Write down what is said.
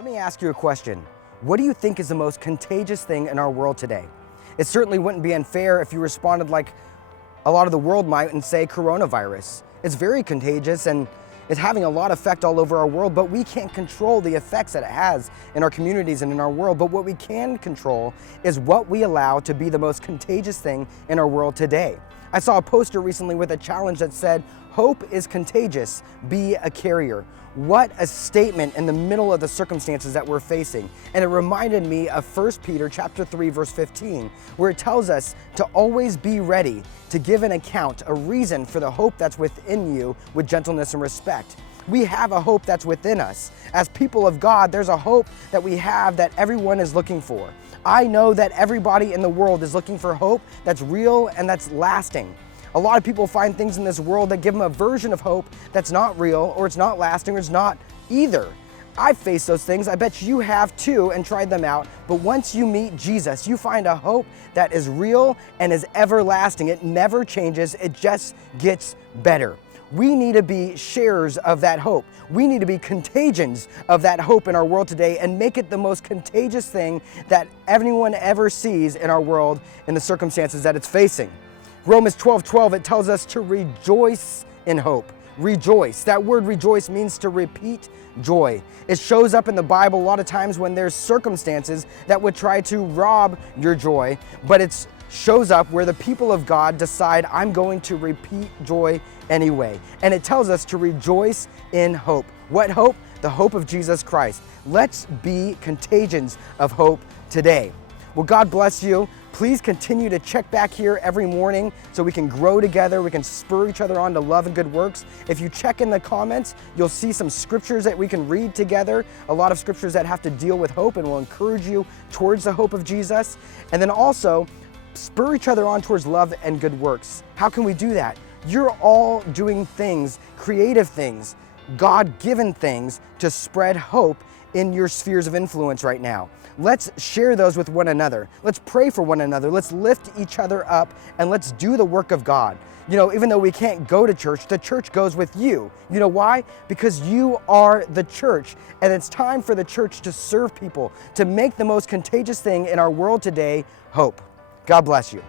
Let me ask you a question. What do you think is the most contagious thing in our world today? It certainly wouldn't be unfair if you responded like a lot of the world might and say coronavirus. It's very contagious and it's having a lot of effect all over our world, but we can't control the effects that it has in our communities and in our world. But what we can control is what we allow to be the most contagious thing in our world today. I saw a poster recently with a challenge that said, "Hope is contagious, be a carrier." What a statement in the middle of the circumstances that we're facing. And it reminded me of 1 Peter chapter 3, verse 15, where it tells us to always be ready to give an account, a reason for the hope that's within you with gentleness and respect. We have a hope that's within us. As people of God, there's a hope that we have that everyone is looking for. I know that everybody in the world is looking for hope that's real and that's lasting. A lot of people find things in this world that give them a version of hope that's not real, or it's not lasting, or it's not either. I've faced those things. I bet you have too, and tried them out. But once you meet Jesus, you find a hope that is real and is everlasting. It never changes. It just gets better. We need to be sharers of that hope. We need to be contagions of that hope in our world today and make it the most contagious thing that anyone ever sees in our world in the circumstances that it's facing. Romans 12:12, it tells us to rejoice in hope. Rejoice. That word rejoice means to repeat joy. It shows up in the Bible a lot of times when there's circumstances that would try to rob your joy, but it shows up where the people of God decide, I'm going to repeat joy anyway. And it tells us to rejoice in hope. What hope? The hope of Jesus Christ. Let's be contagions of hope today. Well, God bless you. Please continue to check back here every morning so we can grow together, we can spur each other on to love and good works. If you check in the comments, you'll see some scriptures that we can read together, a lot of scriptures that have to deal with hope and will encourage you towards the hope of Jesus. And then also, spur each other on towards love and good works. How can we do that? You're all doing things, creative things, God-given things to spread hope in your spheres of influence right now. Let's share those with one another. Let's pray for one another. Let's lift each other up and let's do the work of God. You know, even though we can't go to church, the church goes with you. You know why? Because you are the church, and it's time for the church to serve people, to make the most contagious thing in our world today, hope. God bless you.